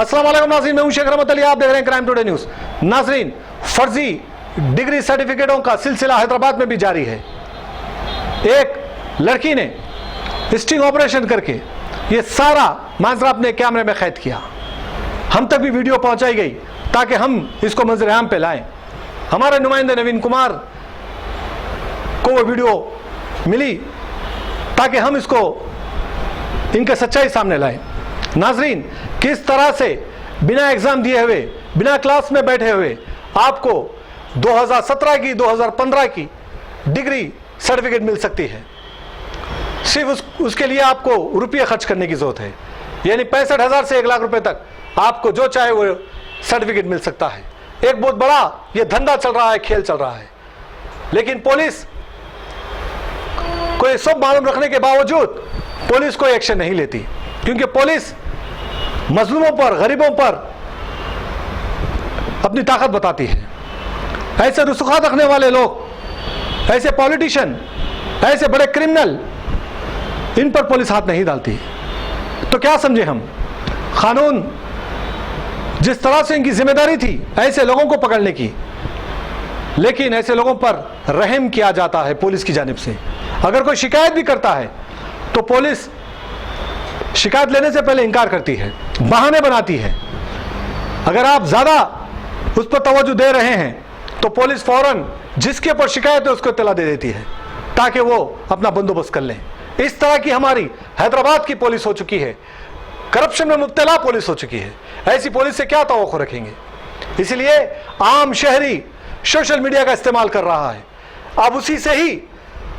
अस्सलाम वालेकुम नाज़रीन, मैं हूं शेख रहमत अली, आप देख रहे हैं क्राइम टुडे न्यूज़। नाज़रीन, फर्जी डिग्री सर्टिफिकेटों का सिलसिला हैदराबाद में भी जारी है। एक लड़की ने स्टिंग ऑपरेशन करके ये सारा माजरा अपने कैमरे में कैद किया। हम तक भी वीडियो पहुंचाई गई ताकि हम इसको मंजर आम पे लाएं। हमारे नुमाइंदे नवीन कुमार को वो वीडियो मिली ताकि हम इसको इनके सच्चाई सामने लाएं। नाजरीन, किस तरह से बिना एग्जाम दिए हुए, बिना क्लास में बैठे हुए आपको 2017 की 2015 की डिग्री सर्टिफिकेट मिल सकती है। सिर्फ उसके लिए आपको रुपये खर्च करने की जरूरत है, यानी 65,000 से 1 लाख रुपए तक आपको जो चाहे वो सर्टिफिकेट मिल सकता है। एक बहुत बड़ा ये धंधा चल रहा है, खेल चल रहा है। लेकिन पुलिस को ये सब मालूम रखने के बावजूद पुलिस कोई एक्शन नहीं लेती, क्योंकि पुलिस मजलूमों पर, गरीबों पर अपनी ताकत बताती है। ऐसे रुसूखात रखने वाले लोग, ऐसे पॉलिटिशियन, ऐसे बड़े क्रिमिनल, इन पर पुलिस हाथ नहीं डालती। तो क्या समझे हम, कानून जिस तरह से इनकी जिम्मेदारी थी ऐसे लोगों को पकड़ने की, लेकिन ऐसे लोगों पर रहम किया जाता है पुलिस की जानिब से। अगर कोई शिकायत भी करता है तो पुलिस शिकायत लेने से पहले इनकार करती है, बहाने बनाती है। अगर आप ज्यादा उस पर तवज्जो दे रहे हैं तो पुलिस फौरन जिसके ऊपर शिकायत है उसको इत्तला दे देती है ताकि वो अपना बंदोबस्त कर लें। इस तरह की हमारी हैदराबाद की पुलिस हो चुकी है, करप्शन में मुब्तला पुलिस हो चुकी है। ऐसी पुलिस से क्या तवक्को रखेंगे? इसलिए आम शहरी सोशल मीडिया का इस्तेमाल कर रहा है, अब उसी से ही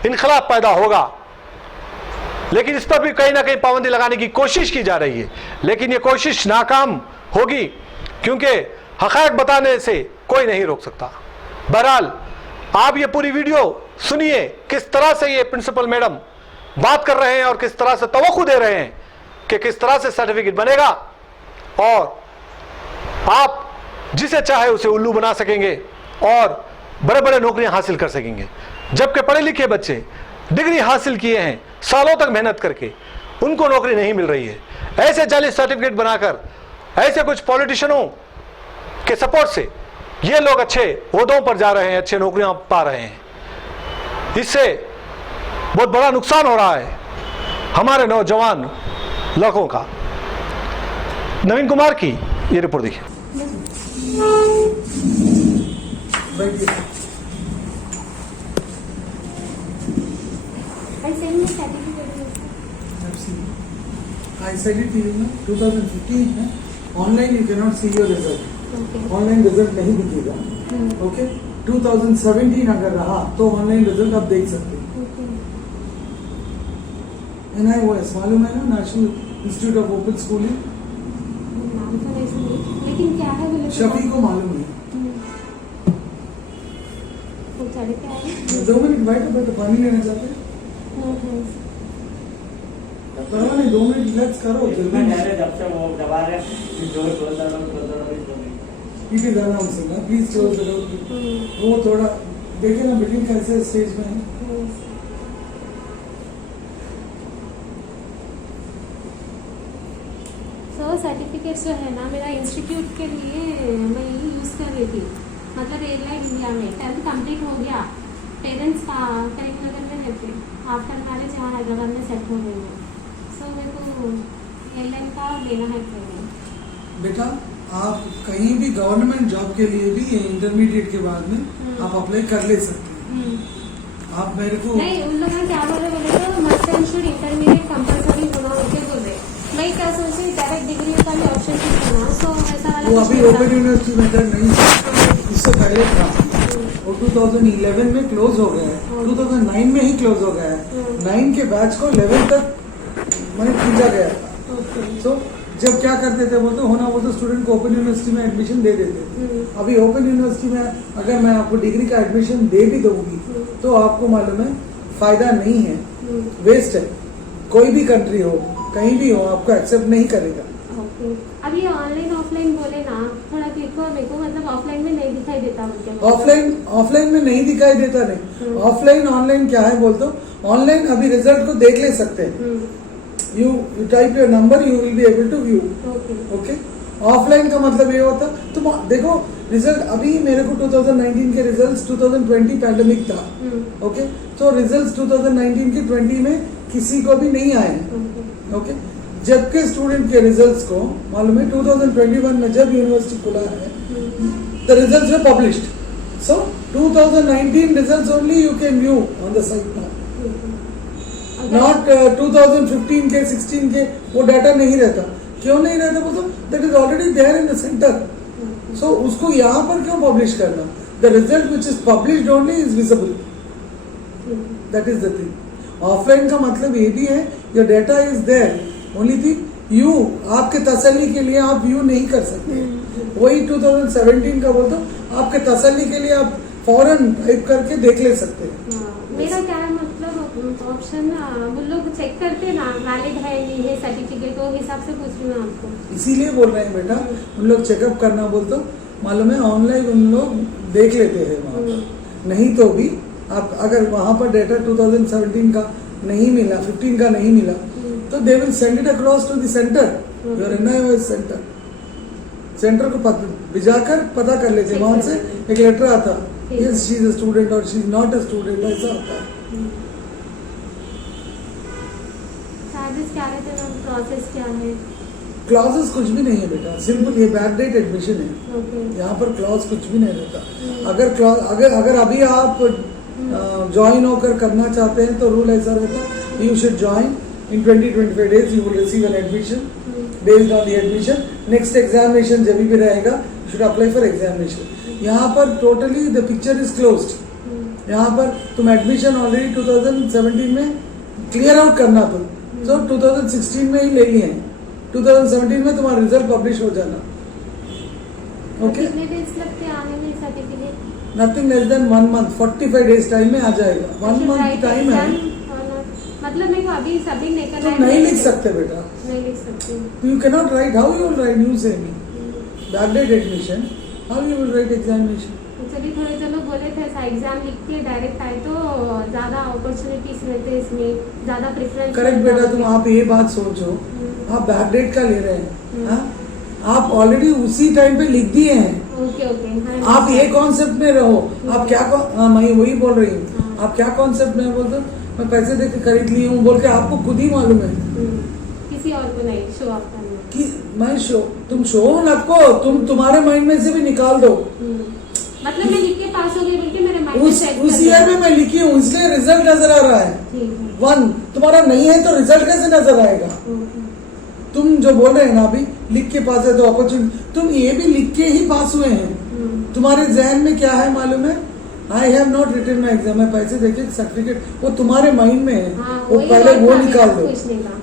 इनकलाब पैदा होगा। लेकिन इस पर भी कहीं ना कहीं पाबंदी लगाने की कोशिश की जा रही है, लेकिन ये कोशिश नाकाम होगी, क्योंकि हक़ाइक़ बताने से कोई नहीं रोक सकता। बहरहाल, आप ये पूरी वीडियो सुनिए, किस तरह से ये प्रिंसिपल मैडम बात कर रहे हैं और किस तरह से तवक्को दे रहे हैं कि किस तरह से सर्टिफिकेट बनेगा और आप जिसे चाहे उसे उल्लू बना सकेंगे और बड़े बड़े नौकरियां हासिल कर सकेंगे। जबकि पढ़े लिखे बच्चे डिग्री हासिल किए हैं सालों तक मेहनत करके, उनको नौकरी नहीं मिल रही है। ऐसे जाली सर्टिफिकेट बनाकर ऐसे कुछ पॉलिटिशियनों के सपोर्ट से ये लोग अच्छे ओहदों पर जा रहे हैं, अच्छे नौकरियां पा रहे हैं। इससे बहुत बड़ा नुकसान हो रहा है हमारे नौजवान लड़कों का। नवीन कुमार की ये रिपोर्ट देखिए। I said it to you, 2015 है, online you cannot see your result, online result नहीं दिखेगा, okay? 2017 अगर रहा तो online result आप देख सकते हैं। NIOS मालूम है ना, national institute of open schooling, नाम तो नहीं सुनी, लेकिन क्या है बोले शफी को मालूम है। वो चढ़ के आए 2 मिनट बैठो, पानी लेना चाहते हैं? करो नहीं, 2 मिनट रिलैक्स करो, जल्दी जब से वो दबा रहे पीछे जाना उनसे ना, प्लीज क्लोज द डोर। वो थोड़ा देखे ना बिल्डिंग कैसे स्टेज में है। सर्टिफिकेट जो है ना, मेरा इंस्टीट्यूट के लिए मैं यही यूज़ कर रही थी। मतलब एयरलाइन इंडिया में 10th कंप्लीट हो गया, पेरेंट्स का करीमनगर में रहते, आफ्टर मैरिज यहाँ हैदराबाद में सेट हो गई है। सो मेरे को एयरलाइन का लेना है ट्रेनिंग। बेटा, आप कहीं भी गवर्नमेंट जॉब के लिए भी इंटरमीडिएट के बाद में आप अप्लाई कर ले सकते हैं। आप मेरे को नहीं, उन लोगों ने क्या बोले तो must and should intermediate compulsory होना होके बोले। मैं क्या सोची डायरेक्ट डिग्री का भी ऑप्शन चुना, सो ऐसा वाला वो अभी ओपन यूनिवर्सिटी मेथड नहीं, इससे पहले था। वो 2011 में क्लोज हो गया है, 2009 में ही क्लोज हो गया है। 9 के बैच को 11 तक मैंने खींचा गया था। सो जब क्या करते थे, वो तो होना वो तो स्टूडेंट को ओपन यूनिवर्सिटी में एडमिशन दे देते थे। अभी ओपन यूनिवर्सिटी में अगर मैं आपको डिग्री का एडमिशन दे भी दूंगी तो आपको मालूम है फायदा नहीं है, वेस्ट है। कोई भी कंट्री हो, कहीं भी हो, आपको एक्सेप्ट नहीं करेगा। अब ये ऑनलाइन ऑफलाइन बोले ना, थोड़ा देखो मेरे को, मतलब ऑफलाइन में नहीं दिखाई देता मुझे। ऑफलाइन में नहीं दिखाई देता नहीं, ऑफलाइन ऑनलाइन क्या है बोल दो। ऑनलाइन अभी रिजल्ट को देख ले सकते हैं। You type your number, you will be able to view. Okay. Offline का मतलब ये होता, तुम देखो रिजल्ट अभी मेरे को 2019 के रिजल्ट्स 2020 पैंडेमिक था, ओके, तो रिजल्ट्स 2019 के 20 में किसी को भी नहीं आए, ओके, जबकि स्टूडेंट के रिजल्ट्स को मालूम है 2021 में जब यूनिवर्सिटी खुला है the results were published, so 2019 results only you can view on the site now, not 2015 के 16 के वो डाटा नहीं रहता। क्यों नहीं रहता बोलो, that is already there in the centre, so उसको यहाँ पर क्यों पब्लिश करना? The result which is published only is visible, that is the thing. Offline का मतलब ये भी है your data is there, only thing you आपके तसल्ली के लिए आप व्यू नहीं कर सकते। वही 2017 का बोलते आपके तसल्ली के लिए आप फौरन टाइप करके देख ले सकते हैं। मेरा क्या है मतलब ऑप्शन वो लोग चेक करते ना वैलिड है नहीं है सर्टिफिकेट, वो हिसाब से पूछ रही हूँ आपको। इसीलिए बोल रहे हैं बेटा, उन लोग चेकअप करना बोलते मालूम है ऑनलाइन उन लोग देख लेते हैं वहाँ पर, नहीं तो भी आप अगर वहाँ पर डेटा 2017 का नहीं मिला, 15 का नहीं मिला, तो they will send it across to the centre, your NIOS centre, centre को भिजाकर पता कर लेते हैं, वहाँ से एक लेटर आता yes she is a student और she is not a student, ऐसा होता है। चार्जेस क्या रहते हैं, प्रोसेस क्या है? क्लॉजेस कुछ भी नहीं है बेटा, सिंपल ये बैकडेट एडमिशन है, ओके, यहाँ पर क्लॉज कुछ भी नहीं रहता। अगर अभी आप ज्वाइन होकर करना चाहते हैं तो रूल ऐसा रहता, you should join in 20-25 days you will receive an admission based on the admission, next examination जब भी रहेगा you should apply for examination. यहाँ पर totally the picture is closed, यहाँ पर तुम एडमिशन ऑलरेडी 2017 में क्लियर आउट करना तुम, तो 2016 में ही ले लिए हैं, 2017 में तुम्हारा रिजल्ट पब्लिश हो जाना, ओके। कितने डेज लगते हैं आने में certificate? Nothing less than 1 month, 45 days time में आ जाएगा, 1 month टाइम है। मतलब मेरे को अभी सबमिट नहीं करना है? तुम नहीं लिख सकते बेटा, नहीं लिख सकते। You can not write, how you will write you say me backdate admission, how you will write examination? चलिए थोड़े जो लोग बोले थे ऐसा एग्जाम लिख के डायरेक्ट आए तो ज्यादा अपॉर्चुनिटीज रहते हैं इसमें, ज्यादा प्रेफरेंस। करेक्ट बेटा, तुम आप ये बात सोचो, आप बैकडेट का ले रहे हैं, हाँ? आप ऑलरेडी उसी टाइम पे लिख दिए हैं, ओके ओके, आप ये कॉन्सेप्ट में रहो, आप क्या मैं वही बोल रही हूँ, आप क्या कॉन्सेप्ट में बोलते हो मैं पैसे देके खरीद ली हूँ बोल के आपको खुद ही मालूम है, किसी और को नहीं शो ऑफ करना कि मैं तुम शो नको, तुम तुम्हारे माइंड में से भी निकाल दो। मतलब मैं लिख के पास हो गई बोल के मेरे माइंड में सेट उस ईयर में मैं लिखी हूँ इसलिए रिजल्ट नजर आ रहा है। ठीक है, 1 तुम्हारा नहीं है तो रिजल्ट कैसे नजर आएगा? तुम जो बोल रहे हैं ना अभी लिख के पास है तो अपॉर्चुनिटी, तुम ये भी लिख के ही पास हुए हैं। तुम्हारे जहन में क्या है मालूम है, I have not written my exam, मैं पैसे देके सर्टिफिकेट, वो तुम्हारे माइंड में है, वो पहले वो निकाल दो।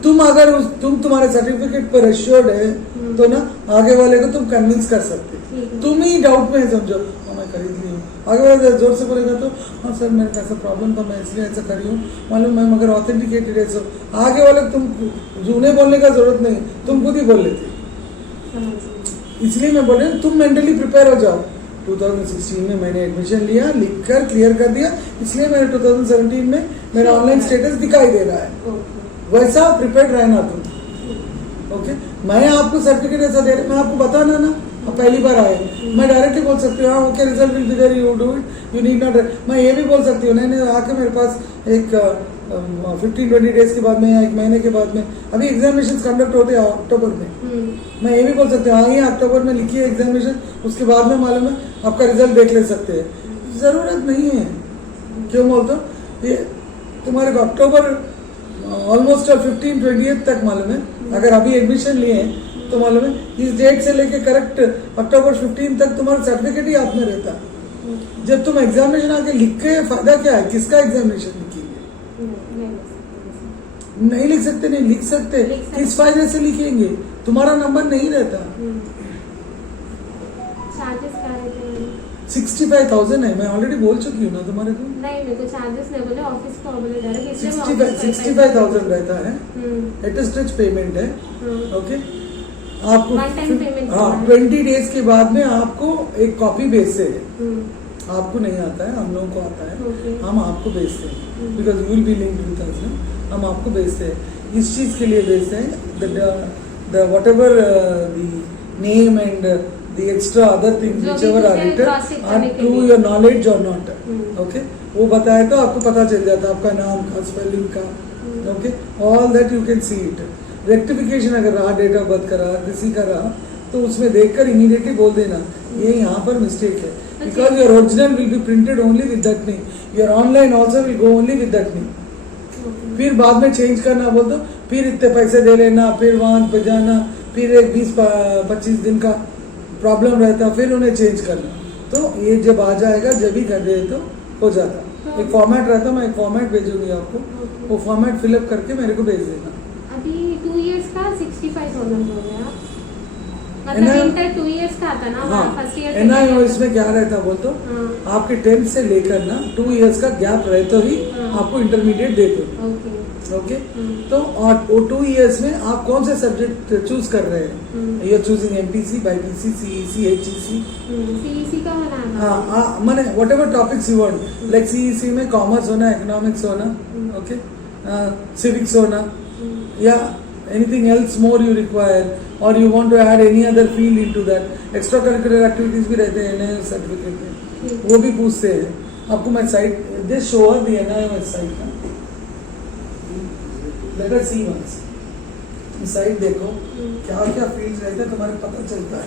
तुम अगर तुम तुम्हारे सर्टिफिकेट पर एश्योर्ड है तो ना आगे वाले को तुम कन्विंस कर सकते, तुम ही डाउट में है समझो, मैं खरीद ली हूँ, आगे वाला जोर से बोलेगा तो हाँ सर मेरे को ऐसा प्रॉब्लम था मैं इसलिए ऐसा करी हूँ, मालूम है मगर ऑथेंटिकेटेड है, सो आगे वाले तुम उन्हें बोलने का जरूरत नहीं, तुम खुद ही बोल लेते। इसलिए मैं बोल रही हूँ तुम मेंटली प्रिपेयर हो जाओ। 2016 में मैंने एडमिशन लिया, लिखकर क्लियर कर दिया, इसलिए मेरे 2017 में मेरा ऑनलाइन स्टेटस दिखाई दे रहा है, वैसा प्रिपेयर रहना तुम, ओके। मैं आपको सर्टिफिकेट ऐसा दे रहा, मैं आपको बताना ना, आप पहली बार आए, मैं डायरेक्टली बोल सकती हूँ हाँ okay result will be there, you do it, you need not. मैं ये भी बोल सकती हूँ नहीं आके मेरे पास एक 15-20 डेज के बाद में या 1 महीने के बाद में, अभी एग्जामिनेशन कंडक्ट होते हैं अक्टूबर में, मैं ये भी बोल सकती हूँ हाँ ये अक्टूबर में लिखिए एग्जामिनेशन, उसके बाद में मालूम है आपका रिजल्ट देख ले सकते हैं, जरूरत नहीं है। क्यों बोलते हो, ये तुम्हारे को अक्टूबर ऑलमोस्ट 15-20 तक मालूम है, अगर अभी एडमिशन लिए हैं तो मालूम है इस डेट से लेके करेक्ट अक्टूबर 15 तक तुम्हारा सर्टिफिकेट ही हाथ में रहता है। जब तुम एग्जामिनेशन आके लिख के फायदा क्या है, किसका एग्जामिनेशन लिखेंगे? नहीं लिख सकते, नहीं लिख सकते, किस फायदे से लिखेंगे, तुम्हारा नंबर नहीं रहता। चार्जेस क्या रहते हैं? 65,000 है, मैं ऑलरेडी बोल चुकी हूँ ना तुम्हारे को। नहीं मेरे को चार्जेस नहीं बोले, ऑफिस को बोले डायरेक्ट, इसलिए मैं 65,000 रहता है, एटस्टेज पेमेंट है, ओके। आपको वन टाइम पेमेंट, हाँ 20 डेज के बाद में आपको एक कॉपी भेजते हैं, आपको नहीं आता है, हम लोगों को आता है, हम आपको भेजते हैं, because you will be linked with us, हम आपको भेजते हैं, इस चीज के लिए भेजते हैं, the whatever name and the extra other things जो whichever भी are उसे written cross-check are करने के to लिए। your knowledge or not. Hmm. Okay, वो बताए तो आपको पता चल जाता आपका नाम का स्पेलिंग का। Okay, all that you can see it. Rectification अगर रहा, डेट ऑफ बर्थ का रहा, किसी का रहा, तो उसमें देखकर इमीडिएटली बोल देना ये यहाँ पर मिस्टेक है, because your original will be printed only with that name, your online also will go only with that name. फिर बाद में चेंज करना बोल दो, फिर इतने पैसे दे लेना, फिर वहां पे जाना, फिर एक 20-25 दिन का प्रॉब्लम रहता, फिर उन्हें चेंज करना। तो ये जब आ जाएगा, जब ही कर दे तो हो जाता। एक फॉर्मेट रहता, मैं एक फॉर्मेट भेजूंगी आपको, वो फॉर्मेट फिलअप करके मेरे को भेज देना। अभी 2 इयर्स का 65 हो गया, मतलब NIO इंटर 2 इयर्स का आता ना, हाँ, फर्स्ट ईयर NIO इसमें क्या रहता बोल तो आपके 10th से लेकर ना 2 इयर्स का गैप रहे तो ही आपको इंटरमीडिएट देते हो। ओके। ओके, तो और 2 इयर्स में आप कौन से सब्जेक्ट चूज कर रहे हैं? You are choosing MPC, BPC, CEC, HEC। CEC का होना है। हाँ, माने what ever topics you want, like CEC में कॉमर्स होना, इकोनॉमिक्स होना, ओके, सिविक्स होना, या anything else more you require, or you want to add any other field into that, extra curricular activities भी रहते हैं NIO सर्टिफिकेट में, वो भी पूछते हैं आपको। मैं site they show the NIO site ना, let us see once site देखो क्या क्या फील्ड रहते हैं, तुम्हारे पता चलता है।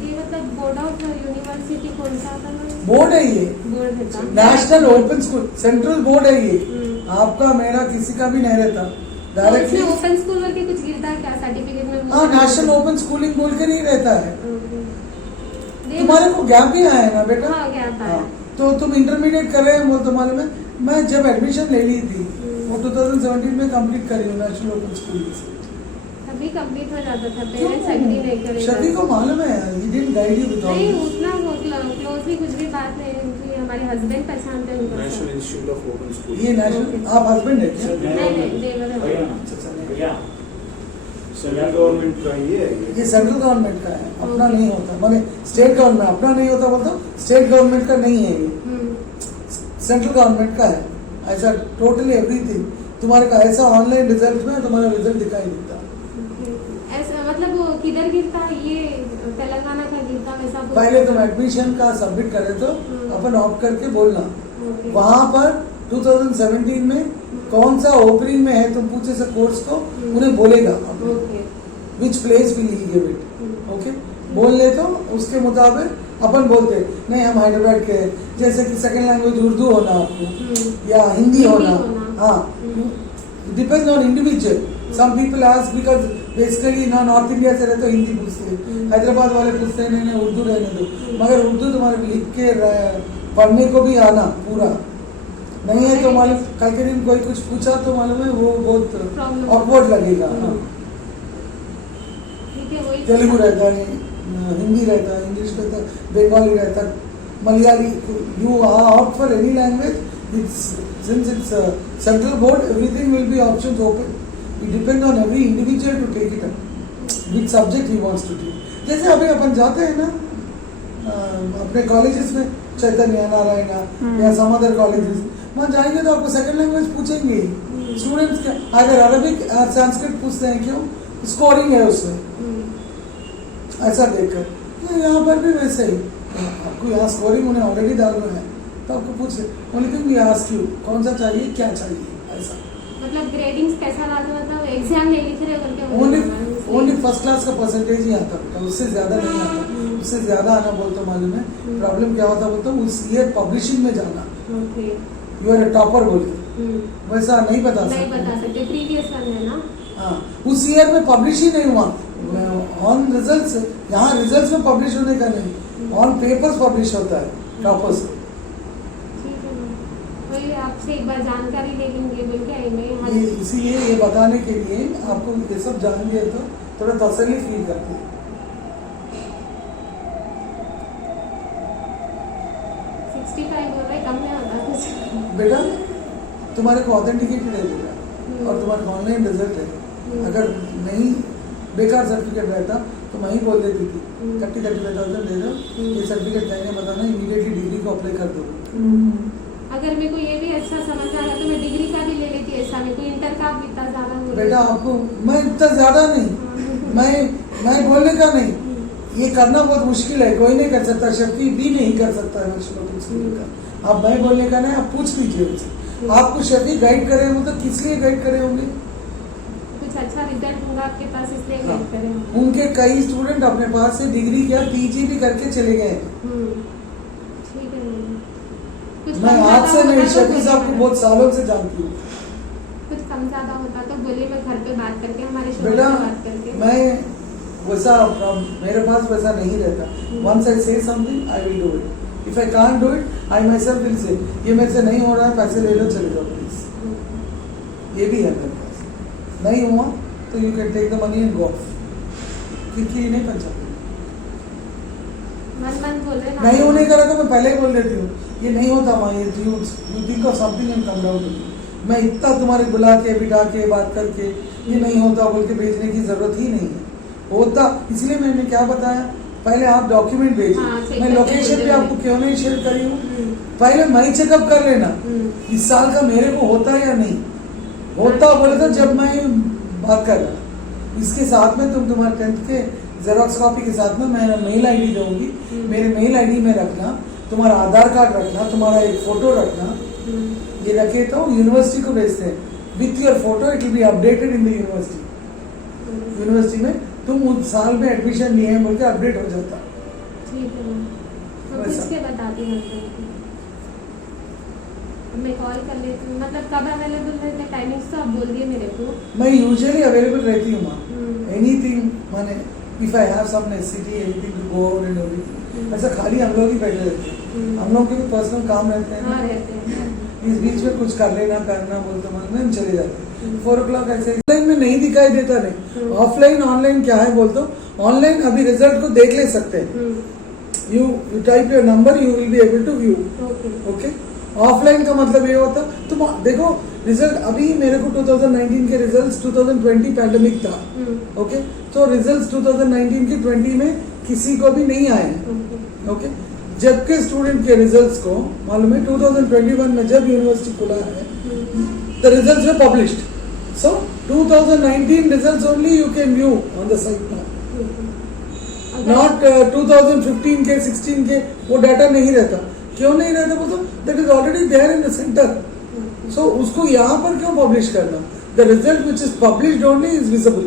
ये मतलब बोर्ड ऑफ यूनिवर्सिटी कौन सा था? बोर्ड है ये, बोर्ड है, national open school, central board है ये, आपका मेरा किसी का भी नहीं रहता डायरेक्टली। ओपन स्कूल करके कुछ गिरता है क्या सर्टिफिकेट में? हाँ, नेशनल ओपन स्कूलिंग बोल के नहीं रहता है। ओके। तुम्हारे को गैप भी आया है ना बेटा? हाँ, गैप आया। हाँ, तो तुम इंटरमीडिएट कर रहे हैं, बोल तो मालूम है, मैं जब एडमिशन ले ली थी वो 2017 में कंप्लीट करी हूँ नेशनल ओपन स्कूलिंग से। तभी कंप्लीट हो जाता था, पेरेंट्स एग्री नहीं करे। शफी को मालूम है, he didn't guide you with नहीं, ऑल। उतना वो क्लोजली कुछ भी बात नहीं है, क्योंकि हमारे हस्बैंड पहचानते हैं उनको। National institute of open school. ये नेशनल, आप हस्बैंड है क्या? नहीं, देवर है। भैया सेंट्रल गवर्नमेंट का ये सेंट्रल गवर्नमेंट का है, अपना नहीं होता, माने स्टेट गवर्नमेंट अपना नहीं होता, बोलता स्टेट गवर्नमेंट का नहीं है ये, सेंट्रल गवर्नमेंट का है। ऐसा टोटली एवरीथिंग तुम्हारे का ऐसा ऑनलाइन रिजल्ट में तुम्हारा रिजल्ट दिखाई देता। ऐसा मतलब वो किधर गिरता? ये तेलंगाना का गिरता वैसा? पहले तुम एडमिशन का सबमिट करे तो अपन ऑप्ट करके बोलना, ओके। वहां पर 2017 में कौन सा ओपनिंग में है तुम पूछे से कोर्स को, उन्हें बोलेगा okay. Which place will he give it. Okay, बोल ले तो उसके मुताबिक अपन बोलते नहीं हम हैदराबाद के हैं, जैसे कि सेकंड लैंग्वेज उर्दू होना आपको या हिंदी होना। हाँ, depends on individual. Some people ask because basically north India से रहते तो हिंदी पूछते हैं, हैदराबाद वाले पूछते हैं नहीं उर्दू रहने दो, मगर उर्दू तुम्हारे लिख के पढ़ने को भी आना पूरा नहीं है तो मालूम, कल के दिन कोई कुछ पूछा तो मालूम है वो बहुत ऑकवर्ड लगेगा। हाँ, तेलुगु रहता है, हिंदी रहता है, इंग्लिश रहता है, बंगाली रहता है, Malayali, you opt for any language, since it's a central board, everything will be options open. It depends on every individual to take it up, which subject he wants to take. जैसे अभी अपन जाते हैं ना अपने कॉलेजेस में, चैतन्य, नारायणा या some other colleges, वहाँ जाएंगे तो आपको सेकंड लैंग्वेज पूछेंगे स्टूडेंट्स के, अगर अरबिक संस्कृत पूछते हैं, क्यों? स्कोरिंग है उसमें, ऐसा देखकर। तो यहाँ पर भी वैसे ही आपको यहाँ स्कोरिंग उन्हें ऑलरेडी डालना है तो आपको पूछे only thing we ask you कौन सा चाहिए, क्या चाहिए, ऐसा। मतलब ग्रेडिंग्स कैसा लाते, मतलब एग्जाम नहीं लिख रहे करके ओनली फर्स्ट क्लास का परसेंटेज ही आता बेटा, उससे ज्यादा नहीं आता। उससे ज्यादा आना बोलते मालूम है प्रॉब्लम क्या होता बोलते उस ईयर पब्लिशिंग में जाना, यू आर ए टॉपर बोलते, वैसा नहीं बता सकते प्रीवियस वाले है ना। हाँ, उस ईयर में पब्लिश ही नहीं हुआ ऑन रिजल्ट्स, यहाँ रिजल्ट्स में पब्लिश होने का नहीं, ऑन पेपर्स पब्लिश होता है टॉपर्स। वही आपसे एक बार जानकारी ले लेंगे बोल के आई मैं, इसीलिए ये बताने के लिए आपको ये सब जान लिया तो थोड़ा तसल्ली फील करते हैं। 65 हो रहा है, कम में होता कुछ बेटा तुम्हारे को ऑथेंटिकेटेड है बेटा, और तुम्हारा ऑनलाइन रिजल्ट है। अगर नहीं बेकार सर्टिफिकेट रहता तो मैं ही बोल देती थी 30-35,000 दे दो, ये सर्टिफिकेट चाहिए बताना, इमीडिएटली डिग्री को अप्लाई कर दो। अगर मेरे को ये भी अच्छा समझ आ रहा तो मैं डिग्री का भी ले लेती, ऐसा मेरे को इंटर का भी इतना ज्यादा हो बेटा आपको मैं इतना ज्यादा नहीं, मैं बोलने का नहीं, ये करना बहुत मुश्किल है, कोई नहीं कर सकता, शफी भी नहीं कर सकता है लोकल स्कूल का। अब मैं बोलने का नहीं, आप पूछ लीजिए उनसे, आपको शफी गाइड करे हो तो किस लिए गाइड करे होंगे? कुछ अच्छा रिजल्ट होगा आपके पास इसलिए हाँ। गाइड करें। उनके कई स्टूडेंट अपने पास से डिग्री क्या पीजी भी करके चले गए हैं। ठीक है। कुछ मैं कम आज से ज्यादा नहीं, होता तो शफी साहब को बोलिए। बहुत सालों से जानती हूँ। कुछ कम ज्यादा होता तो बोलिए, मैं घर पे बात करके हमारे शोरूम बेटा पे बात करके। मैं वैसा मेरे पास वैसा नहीं रहता। Once I say something I will do it, if I can't do it I myself will say ये मेरे से नहीं हो रहा है, पैसे ले लो चले जाओ प्लीज। ये भी है मेरे पास, नहीं हुआ तो you can take the money and go off, क्योंकि नहीं पंचा मन बोल रहे ना। नहीं होने का तो मैं पहले ही बोल देती हूँ, ये नहीं होता माँ, ये you think of something and come down to me. मैं इतना तुम्हारे बुला के बिठा के बात करके ये नहीं होता बोल के भेजने की जरूरत ही नहीं है, होता इसलिए मैंने क्या बताया, पहले आप डॉक्यूमेंट भेजिए। हाँ, check मैं करके लोकेशन भी भेजेंगे। आपको क्यों नहीं शेयर करी हूँ, पहले मैं चेकअप कर लेना इस साल का मेरे को होता या नहीं होता, बोले तो जब मैं बात कर रहा। इसके साथ में तुम्हारे 10th के जेरोक्स कॉपी के साथ में मैं मेल आईडी दूंगी, मेरे मेल आईडी में रखना, तुम्हारा आधार कार्ड रखना, तुम्हारा एक फोटो रखना, ये रखे तो यूनिवर्सिटी को भेजते हैं with your photo, it will be updated in the university. University में तुम उस साल में एडमिशन लिए हैं बोल के अपडेट हो जाता। ठीक है, तो वैसा। पूछ के बताती हूँ मैं, कॉल कर लेती हूँ। मतलब कब अवेलेबल रहते टाइमिंग्स तो आप बोल दिए मेरे को। मैं यूजुअली अवेलेबल रहती हूँ माँ, हम्म। एनीथिंग माने if I have some necessity anything to go out and everything, ऐसा खाली हम लोग ही बैठे रहते हैं, हम लोग के भी पर्सनल काम रहते हैं हाँ ना। रहते हैं। इस बीच में कुछ कर लेना करना बोलते मन में हम चले जाते हैं। 4 o'clock ऐसे ऑनलाइन में नहीं दिखाई देता, नहीं ऑफलाइन ऑनलाइन क्या है बोलते हो, ऑनलाइन अभी रिजल्ट को देख ले सकते हैं, you type your number you will be able to view. Okay. Okay, offline का मतलब ये होता तुम देखो रिजल्ट, अभी मेरे को 2019 के रिजल्ट्स 2020 पैंडेमिक था, ओके, तो रिजल्ट्स 2019 के 20 में किसी को भी नहीं आए हैं, ओके, जबकि स्टूडेंट के रिजल्ट्स को मालूम है 2021 में जब यूनिवर्सिटी खुला है the results were published, so 2019 results only you can view on the site now, not 2015 के 16 के वो डाटा नहीं रहता। क्यों नहीं रहता बोलते, that is already there in the centre, so उसको यहाँ पर क्यों पब्लिश करना, the result which is published only is visible,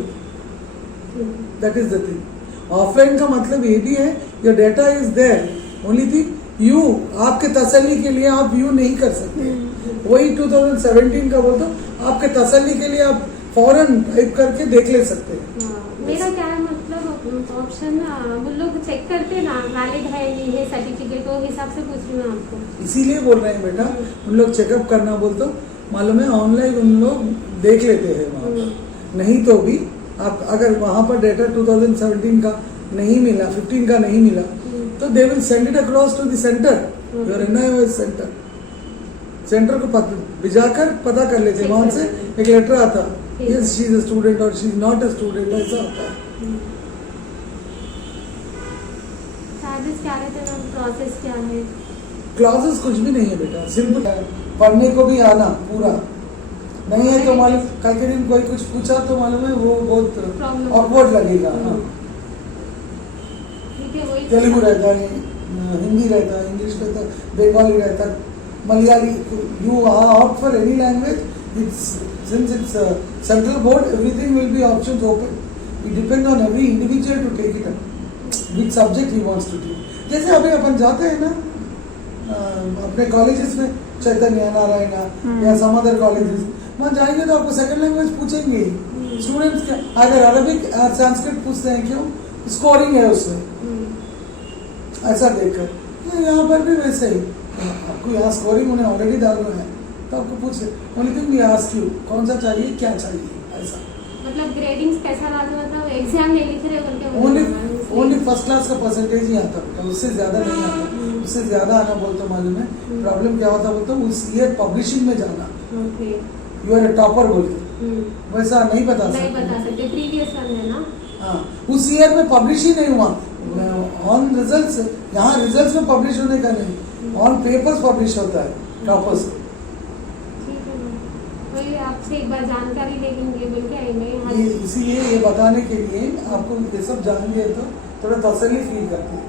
that is the thing. Offline का मतलब ये भी है your data is there, only thing you आपके तसल्ली के लिए आप व्यू नहीं कर सकते, वही 2017 का बोलते आपके तसल्ली के लिए आप फौरन टाइप करके देख ले सकते हैं। मेरा क्या है मतलब ऑप्शन वो लोग चेक करते ना वैलिड है नहीं है सर्टिफिकेट, वो हिसाब से पूछ रही हूँ आपको। इसीलिए बोल रहे हैं बेटा, उन लोग चेकअप करना बोलते मालूम है ऑनलाइन उन लोग देख लेते हैं वहाँ पर। नहीं तो भी आप अगर वहाँ पर डेटा 2017 का नहीं मिला, 15 का नहीं मिला, तो they will send it across to the centre, your NIOS centre, centre को भिजाकर पता कर लेते, वहां से एक लेटर आता, yes she is a student और she is not a student, ऐसा आता है। चार्जेस क्या रहते हैं, प्रोसेस क्या है? क्लासेस कुछ भी नहीं है बेटा, सिंपल है, पढ़ने को भी आना पूरा, नहीं है तो मालूम कल के दिन कोई कुछ पूछा तो मालूम है वो बहुत ऑकवर्ड लगेगा। हाँ, ठीक है, वही तेलुगु रहता है, हिंदी रहता है, इंग्लिश रहता है, बंगाली रहता है, Malayali, you opt for any language, it's since it's central board everything will be options open, it depend on every individual to take it up which subject he wants to take. जैसे अभी अपन जाते हैं ना अपने कॉलेजेस में, चैतन्य नारायण या some other colleges, वहाँ जाएंगे तो आपको सेकंड लैंग्वेज पूछेंगे ही स्टूडेंट्स के, अगर अरबिक संस्कृत पूछते हैं क्यों, स्कोरिंग है उसमें, ऐसा देखकर तो यहाँ पर भी वैसे ही आपको यहाँ स्कोरिंग उन्हें ऑलरेडी डालना है तो आपको पूछे only thing we ask you कौन सा चाहिए क्या चाहिए, ऐसा मतलब ग्रेडिंग्स कैसा डालते, मतलब एग्जाम नहीं लिख रहे बोलते ओनली फर्स्ट क्लास का परसेंटेज ही आता है, उससे ज्यादा नहीं आता, उससे ज्यादा आना बोलते मालूम है प्रॉब्लम क्या होता बोलते उस ईयर पब्लिशिंग में जाना, यू आर ए टॉपर बोलते, वैसा नहीं बता सकते, प्रीवियस वन है ना। हाँ, उस ईयर में पब्लिश ही नहीं हुआ ऑन रिजल्ट्स, यहाँ रिजल्ट्स में पब्लिश होने का नहीं, ऑन पेपर्स पब्लिश होता है टॉपर्स। ठीक है, वही आपसे एक बार जानकारी ले लेंगे बोल के आएंगे। ये इसीलिए ये बताने के लिए आपको ये सब जानेंगे तो थोड़ा तसल्ली फील करती है।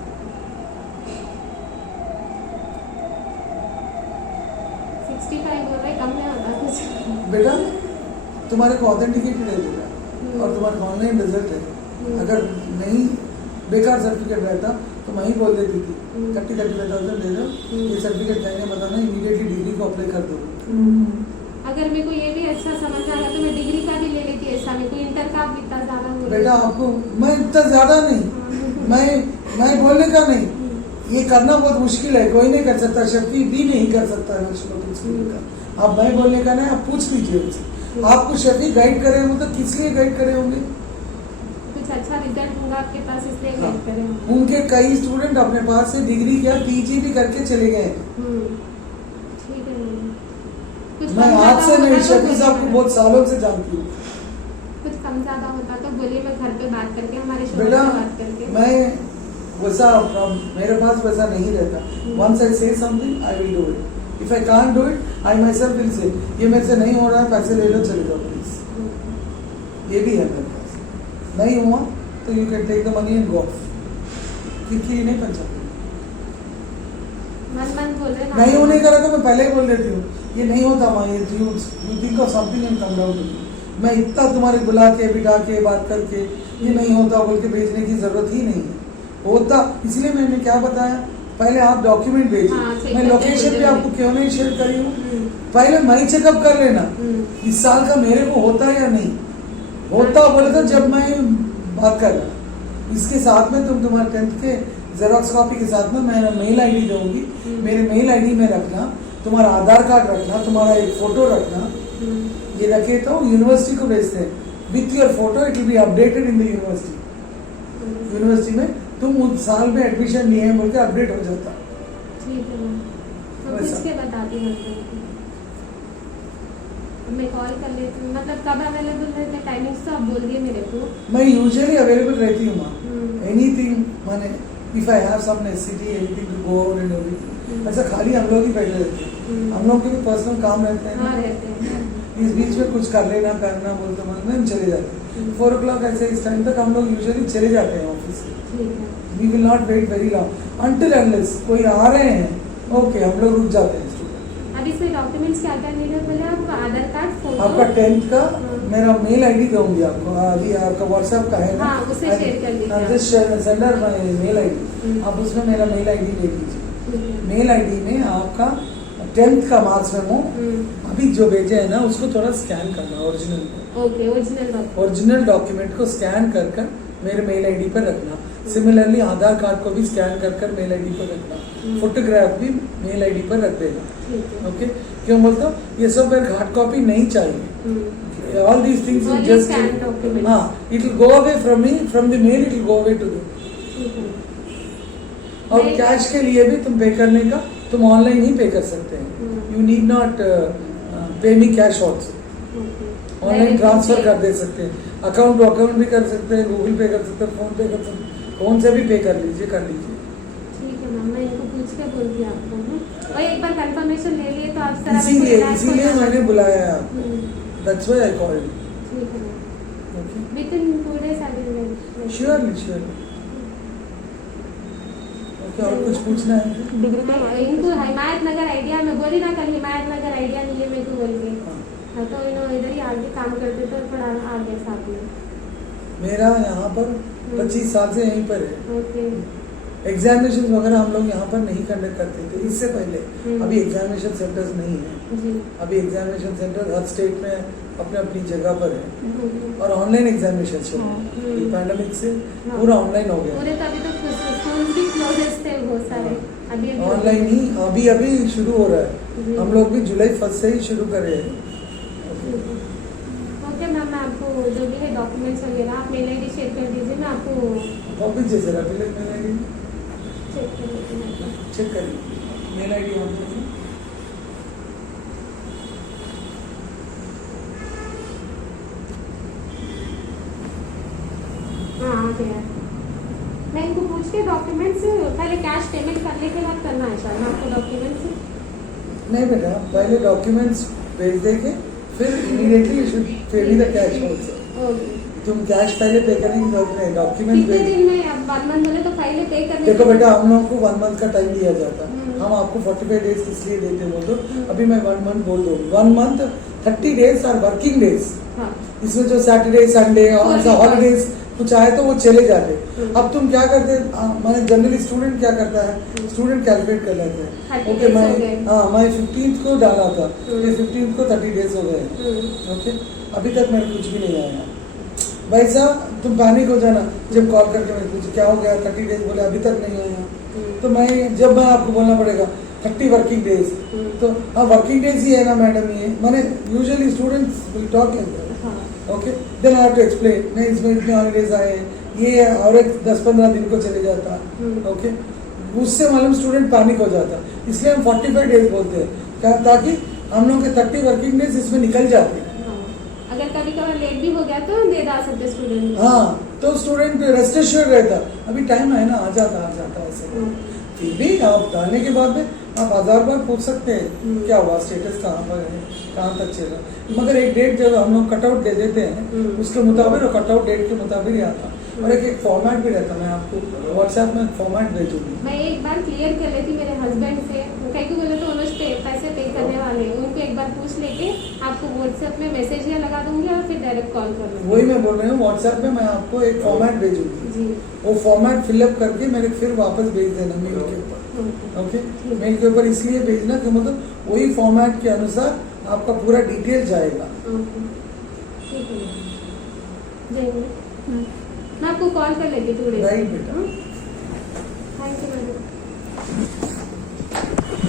65 हो रहा है, कम नहीं होता कुछ। बेटा तुम्हारे को ऑथेंटिकेटेड है बेटा, और तुम्हारा ऑनलाइन रिजल्ट है। अगर नहीं बेकार सर्टिफिकेट रहता तो मैं ही बोल देती थी 30-35,000 दे दो, ये सर्टिफिकेट चाहिए बताना, इमीडिएटली डिग्री को अप्लाई कर दो। अगर मेरे को ये भी अच्छा समझ आ रहा तो मैं डिग्री का भी ले लेती, ऐसा मेरे को इंटर का भी इतना ज्यादा हो बेटा आपको मैं इतना ज्यादा नहीं, मैं बोलने का नहीं, ये करना बहुत मुश्किल है, कोई नहीं कर सकता, शक्ति भी नहीं कर सकता है नेशनल स्कूल का। आप मैं बोलने का नहीं, आप पूछ लीजिए उनसे। आपको शफी गाइड करे हो तो किस लिए गाइड करे होंगे? कुछ अच्छा रिजल्ट होगा आपके पास इसलिए हाँ। गाइड करें। उनके कई स्टूडेंट अपने पास से डिग्री क्या पीजी भी करके चले गए हैं। ठीक है मैम। कुछ मैं कम आज से ज्यादा नहीं होता तो शफी साहब को बोलिए, बहुत सालों से जानती हूँ। कुछ कम ज्यादा होता तो बोलिए, मैं घर पे बात करके हमारे शोरूम बेटा पे बात करके। मैं वैसा मेरे पास वैसा नहीं रहता। Once I say something I will do it, if I can't do it I myself will say ये मेरे से नहीं हो रहा है, पैसे ले लो चले जाओ प्लीज। ये भी है मेरे पास, नहीं हुआ तो you can take the money and go off, क्योंकि नहीं पंचायत मन बोल रहे ना, नहीं होने का रहा तो मैं पहले ही बोल देती हूँ ये नहीं होता माँ, ये you think of something and come down to me. मैं इतना तुम्हारे बुला के बिठा के बात करके ये नहीं होता बोल के भेजने की जरूरत ही नहीं है, होता इसलिए मैंने क्या बताया, पहले आप डॉक्यूमेंट भेजिए। हाँ, सही मैं करके लोकेशन भी भेजेंगे। आपको क्यों नहीं शेयर करी हूँ, पहले मैं चेकअप कर लेना इस साल का मेरे को होता या नहीं होता, बोले तो जब मैं बात कर रहा। इसके साथ में तुम्हारे 10th के जेरोक्स कॉपी के साथ में मैं मेल आईडी दूंगी, मेरे मेल आईडी में रखना, तुम्हारा आधार कार्ड रखना, तुम्हारा एक फोटो रखना, ये रखे तो यूनिवर्सिटी को भेजते हैं with your photo, it will be updated in the university. University में तुम उस साल में एडमिशन लिए हैं बोल के अपडेट हो जाता। ठीक है मैम, तो वैसा। पूछ के बताती हूँ मैं, कॉल कर लेती हूँ। मतलब कब अवेलेबल रहते टाइमिंग्स तो आप बोल दिए मेरे को। मैं यूजुअली अवेलेबल रहती हूँ माँ, हम्म। एनीथिंग माने if I have some necessity anything to go out and everything, ऐसा खाली हम लोग ही बैठे रहते हैं, हम लोग के भी पर्सनल काम रहते हैं हाँ ना। रहते हैं। इस बीच में कुछ कर लेना करना बोलते बोलते हम चले जाते हैं। 4 o'clock ऐसे इस टाइम तक हम लोग यूजुअली चले जाते हैं ऑफिस से। ठीक है। We will not wait very long until unless कोई आ रहे हैं ओके हम लोग रुक जाते हैं स्टूडेंट। अब इसमें डॉक्यूमेंट्स क्या क्या नीड है बोले आप? आधार कार्ड, फोटो। आपका 10th का मेरा मेल आईडी दूंगी आपको, अभी आपका व्हाट्सएप का है ना, हाँ, उसे share कर दीजिए आप। Just sender my mail ID, आप उसमें मेरा मेल आईडी ले लीजिए। ठीक है। मेल आईडी में आपका 10th का मार्क्स मेमो अभी जो भेजे है ना उसको थोड़ा स्कैन करना, original okay, original document. Original document को स्कैन कर कर मेरे मेल आईडी पर रखना। सिमिलरली आधार कार्ड को भी स्कैन कर कर मेल आईडी पर रखना, फोटोग्राफ भी मेल आईडी पर रख देना। ठीक है। ओके, क्यों बोलता हूँ ये सब मेरे हार्ड कॉपी नहीं चाहिए। All these things Only just scanned documents. हाँ, it will go away from me, from the mail it will go away to the. ठीक है। और नहीं- कैश के लिए भी तुम पे करने का तुम ऑनलाइन ही पे कर सकते हैं, you need not pay me cash also. Okay. Online Direct transfer pay। कर दे सकते हैं, अकाउंट टू अकाउंट भी कर सकते हैं, गूगल पे कर सकते हैं, फोन पे कर सकते हैं, फोन से भी पे कर लीजिए कर लीजिए। ठीक है मैम, मैं इनको पूछ के बोलती हूँ आपको। और एक बार कंफर्मेशन ले लिए तो आप सर इसीलिए मैंने बुलाया है आपको, दैट्स व्हाई आई कॉल्ड। ठीक है ma'am, okay, with in 2 days I will. Surely surely. Okay, और कुछ पूछना है क्या? इनको हिमायत नगर आइडिया, मैं बोली ना कल हिमायत नगर आइडिया नहीं है मेरे को बोल के। हाँ। हाँ, तो इन्होंने इधर ही आगे काम करते तो थोड़ा आगे साथ में। मेरा यहाँ पर 25 साल से यहीं पर है। ओके। एग्जामिनेशन वगैरह हम लोग यहाँ पर नहीं कंडक्ट करते थे इससे पहले। हम्म। अभी एग्जामिनेशन सेंटर्स नहीं है, जी। अभी एग्जामिनेशन सेंटर हर स्टेट में अपने अपनी जगह पर है, हम्म। और ऑनलाइन एग्जामिनेशन चल रहे हैं। ये पैंडेमिक से हाँ। पूरा ऑनलाइन हो गया, पूरे तो अभी तो स्कूल भी क्लोजेस थे बहुत सारे। अभी ऑनलाइन ही अभी अभी शुरू हो रहा जी। है। हम लोग भी जुलाई 1 से ही शुरू कर रहे हैं। ओके मैम, मैं आपको जो भी है डॉक्यूमेंट्स वगैरह आप मेल आईडी शेयर कर दीजिए, मैं आपको कॉपी जैसे मेल आईडी चेक कर लेती हूँ। चेक करिए, मेल आईडी आप देखिए। हाँ आ गया। मैं इनको पूछ के डॉक्यूमेंट्स पहले कैश पेमेंट करने के बाद करना है शायद आपको डॉक्यूमेंट्स। नहीं बेटा, पहले डॉक्यूमेंट्स भेज देंगे, फिर immediately you should pay me the cash also. Okay. तुम कैश पहले पे करेंगे डॉक्यूमेंट कितने भेज। दिन में अब 1 मंथ बोले तो पहले पे करने देखो के- बेटा हम लोग को 1 मंथ का टाइम दिया जाता है, हम्म। हम आपको 45 डेज इसलिए देते बोल दो, अभी मैं 1 मंथ बोल दूँ, 1 मंथ 30 डेज और वर्किंग डेज, हाँ इसमें जो सैटरडे संडे और Holiday. हॉलीडेज कुछ आए तो वो चले जाते। हम्म। अब तुम क्या करते, मैंने जनरली स्टूडेंट क्या करता है, स्टूडेंट कैलकुलेट कर लेते हैं 30 ओके days हो मैं गए। हाँ मैं 15th को डाला था, हम्म। 15th को 30 डेज हो गए हैं। हम्म, ओके अभी तक मेरे कुछ भी नहीं आया। वैसा तुम पैनिक हो जाना जब कॉल करके मैं पूछ क्या हो गया 30 डेज बोले अभी तक नहीं आया, हम्म, तो मैं आपको बोलना पड़ेगा 30 वर्किंग डेज, हम्म। तो हाँ वर्किंग डेज ही है ना मैडम, ये मैंने usually students will talk like that, हाँ okay then I have to explain नहीं इसमें इतने हॉलीडेज आए, ये और एक 10-15 दिन को चले जाता, हम्म। ओके उससे मालूम स्टूडेंट पैनिक हो जाता, इसलिए हम 45 डेज बोलते हैं ताकि हम लोग के 30 वर्किंग डेज इसमें निकल जाते हैं। हाँ। अगर कभी कभार लेट भी हो गया तो दे डाल सकते स्टूडेंट। हाँ तो स्टूडेंट रेस्ट एश्योर्ड रहता, अभी टाइम है ना, आ जाता ऐसे। फिर भी आप डालने के बाद में आप 1000 बार पूछ सकते हैं क्या हुआ, स्टेटस कहाँ पर है, कहाँ तक चल रहा, मगर एक डेट जब हम लोग कटआउट दे देते हैं उसके मुताबिक और कटआउट डेट के मुताबिक ही आता, और एक फॉर्मेट भी रहता, मैं आपको व्हाट्सएप में फॉर्मेट भेजूंगी। मैं एक बार क्लियर कर लेती मेरे हस्बैंड से, कहीं को बोले तो उन्होंने पैसे पे करने वाले हैं, उनको एक बार पूछ लेके आपको व्हाट्सएप में मैसेज या लगा दूंगी और फिर डायरेक्ट कॉल कर लूंगी। वही मैं बोल रही हूँ, व्हाट्सएप में मैं आपको एक फॉर्मेट भेजूंगी, जी वो फॉर्मेट फिलअप करके मेरे फिर वापस भेज देना मेल के ऊपर, ओके मेल के ऊपर इसलिए भेजना कि मतलब वही फॉर्मेट के अनुसार आपका पूरा डिटेल जाएगा। ओके ठीक है जय हिंद। मैं आपको कॉल कर लेती 2 डेज। राइट बेटा। Thank you madam.